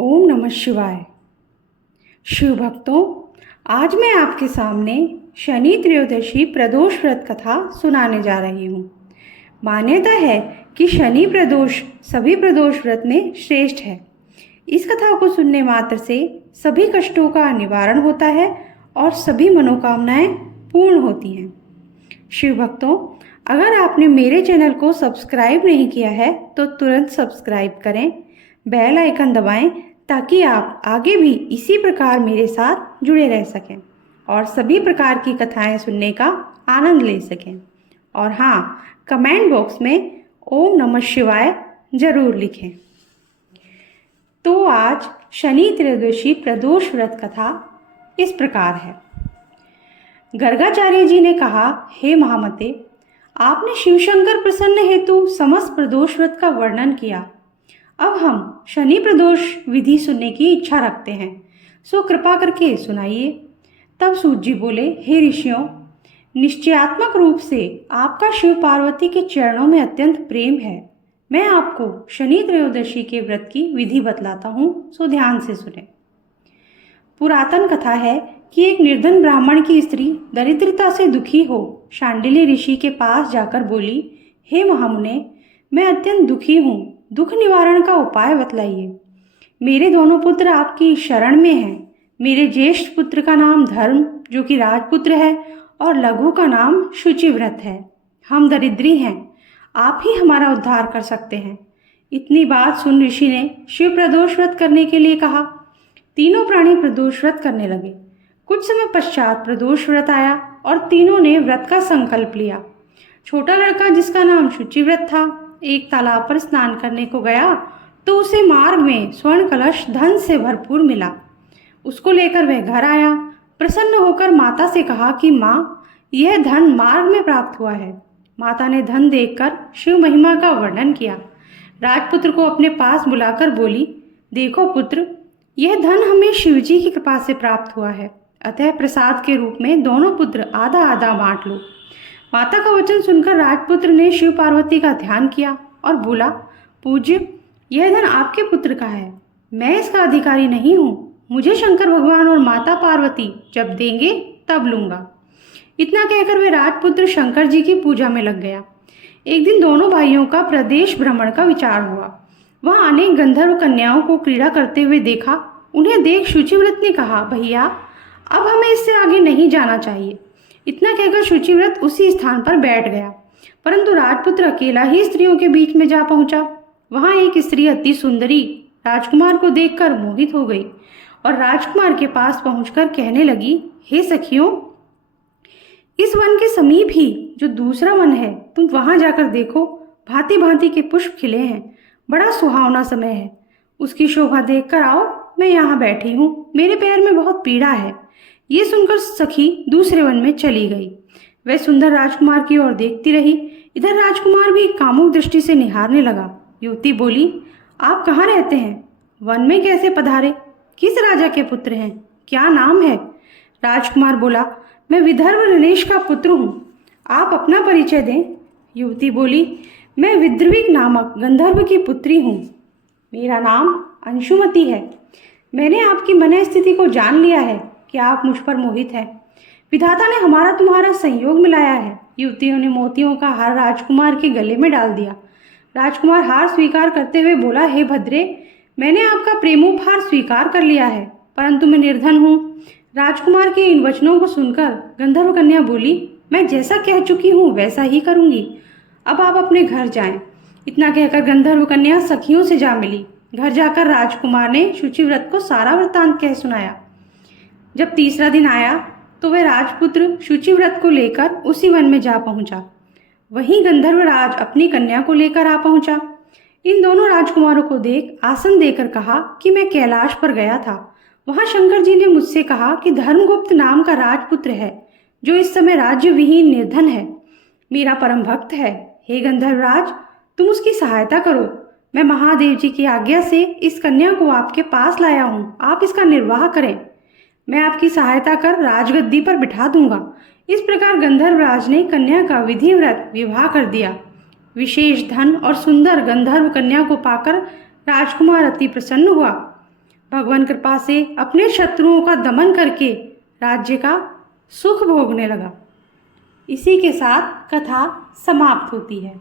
ओम नमः शिवाय। शिव भक्तों, आज मैं आपके सामने शनि त्रयोदशी प्रदोष व्रत कथा सुनाने जा रही हूँ। मान्यता है कि शनि प्रदोष सभी प्रदोष व्रत में श्रेष्ठ है। इस कथा को सुनने मात्र से सभी कष्टों का निवारण होता है और सभी मनोकामनाएं पूर्ण होती हैं। शिव भक्तों, अगर आपने मेरे चैनल को सब्सक्राइब नहीं किया है तो तुरंत सब्सक्राइब करें, बेल आइकन दबाएं ताकि आप आगे भी इसी प्रकार मेरे साथ जुड़े रह सकें और सभी प्रकार की कथाएं सुनने का आनंद ले सकें। और हाँ, कमेंट बॉक्स में ओम नमः शिवाय जरूर लिखें। तो आज शनि त्रयोदशी प्रदोष व्रत कथा इस प्रकार है। गर्गाचार्य जी ने कहा, हे महामते, आपने शिवशंकर प्रसन्न हेतु समस्त प्रदोष व्रत का वर्णन किया। अब हम शनि प्रदोष विधि सुनने की इच्छा रखते हैं, सो कृपा करके सुनाइए। तब सूत जी बोले, हे ऋषियों, निश्चयात्मक रूप से आपका शिव पार्वती के चरणों में अत्यंत प्रेम है। मैं आपको शनि त्रयोदशी के व्रत की विधि बतलाता हूँ, सो ध्यान से सुने। पुरातन कथा है कि एक निर्धन ब्राह्मण की स्त्री दरिद्रता से दुखी हो शांडिल्य ऋषि के पास जाकर बोली, हे महामुने, मैं अत्यंत दुखी हूँ, दुख निवारण का उपाय बतलाइए। मेरे दोनों पुत्र आपकी शरण में हैं। मेरे ज्येष्ठ पुत्र का नाम धर्म, जो कि राजपुत्र है, और लघु का नाम शुचिव्रत है। हम दरिद्री हैं, आप ही हमारा उद्धार कर सकते हैं। इतनी बात सुन ऋषि ने शिव प्रदोष व्रत करने के लिए कहा। तीनों प्राणी प्रदोष व्रत करने लगे। कुछ समय पश्चात प्रदोष व्रत आया और तीनों ने व्रत का संकल्प लिया। छोटा लड़का, जिसका नाम शुचिव्रत था, एक तालाब पर स्नान करने को गया तो उसे मार्ग में स्वर्ण कलश धन से भरपूर मिला। उसको लेकर वह घर आया। प्रसन्न होकर माता से कहा कि माँ, यह धन मार्ग में प्राप्त हुआ है। माता ने धन देखकर शिव महिमा का वर्णन किया। राजपुत्र को अपने पास बुलाकर बोली, देखो पुत्र, यह धन हमें शिवजी की कृपा से प्राप्त हुआ है, अतः प्रसाद के रूप में दोनों पुत्र आधा आधा बांट लो। माता का वचन सुनकर राजपुत्र ने शिव पार्वती का ध्यान किया और बोला, पूज्य, यह धन आपके पुत्र का है, मैं इसका अधिकारी नहीं हूँ। मुझे शंकर भगवान और माता पार्वती जब देंगे तब लूँगा। इतना कहकर वे राजपुत्र शंकर जी की पूजा में लग गया। एक दिन दोनों भाइयों का प्रदेश भ्रमण का विचार हुआ। वहाँ अनेक गंधर्व कन्याओं को क्रीड़ा करते हुए देखा। उन्हें देख शुचिव्रत ने कहा, भैया, अब हमें इससे आगे नहीं जाना चाहिए। इतना कहकर शुचिव्रत उसी स्थान पर बैठ गया, परंतु राजपुत्र अकेला ही स्त्रियों के बीच में जा पहुंचा। वहां एक स्त्री अति सुंदरी राजकुमार को देखकर मोहित हो गई और राजकुमार के पास पहुंचकर कहने लगी, हे सखियों, इस वन के समीप ही जो दूसरा वन है, तुम वहां जाकर देखो। भांति भांति के पुष्प खिले हैं, बड़ा सुहावना समय है। उसकी शोभा देखकर आओ। मैं यहाँ बैठी हूँ, मेरे पैर में बहुत पीड़ा है। ये सुनकर सखी दूसरे वन में चली गई। वह सुंदर राजकुमार की ओर देखती रही। इधर राजकुमार भी कामुक दृष्टि से निहारने लगा। युवती बोली, आप कहाँ रहते हैं? वन में कैसे पधारे? किस राजा के पुत्र हैं? क्या नाम है? राजकुमार बोला, मैं विदर्भ नरेश का पुत्र हूँ। आप अपना परिचय दें। युवती बोली, मैं विद्रविक नामक गंधर्व की पुत्री हूँ। मेरा नाम अंशुमती है। मैंने आपकी मन स्थिति को जान लिया है कि आप मुझ पर मोहित हैं। विधाता ने हमारा तुम्हारा संयोग मिलाया है। युवतियों ने मोतियों का हार राजकुमार के गले में डाल दिया। राजकुमार हार स्वीकार करते हुए बोला, हे भद्रे, मैंने आपका प्रेमोपहार स्वीकार कर लिया है, परंतु मैं निर्धन हूँ। राजकुमार के इन वचनों को सुनकर गंधर्व कन्या बोली, मैं जैसा कह चुकी हूँ वैसा ही करूँगी। अब आप अपने घर जाएं। इतना कहकर गंधर्व कन्या सखियों से जा मिली। घर जाकर राजकुमार ने शुचिव्रत को सारा वृत्तांत कह सुनाया। जब तीसरा दिन आया तो वह राजपुत्र शुचिव्रत को लेकर उसी वन में जा पहुंचा। वहीं गंधर्व राज अपनी कन्या को लेकर आ पहुंचा। इन दोनों राजकुमारों को देख आसन देकर कहा कि मैं कैलाश पर गया था। वहां शंकर जी ने मुझसे कहा कि धर्मगुप्त नाम का राजपुत्र है, जो इस समय राज्य विहीन निर्धन है। मेरा परम भक्त है। हे गंधर्व राज, तुम उसकी सहायता करो। मैं महादेव जी की आज्ञा से इस कन्या को आपके पास लाया हूँ। आप इसका निर्वाह करें। मैं आपकी सहायता कर राजगद्दी पर बिठा दूंगा। इस प्रकार गंधर्व राज ने कन्या का विधिव्रत विवाह कर दिया। विशेष धन और सुंदर गंधर्व कन्या को पाकर राजकुमार अति प्रसन्न हुआ। भगवान कृपा से अपने शत्रुओं का दमन करके राज्य का सुख भोगने लगा। इसी के साथ कथा समाप्त होती है।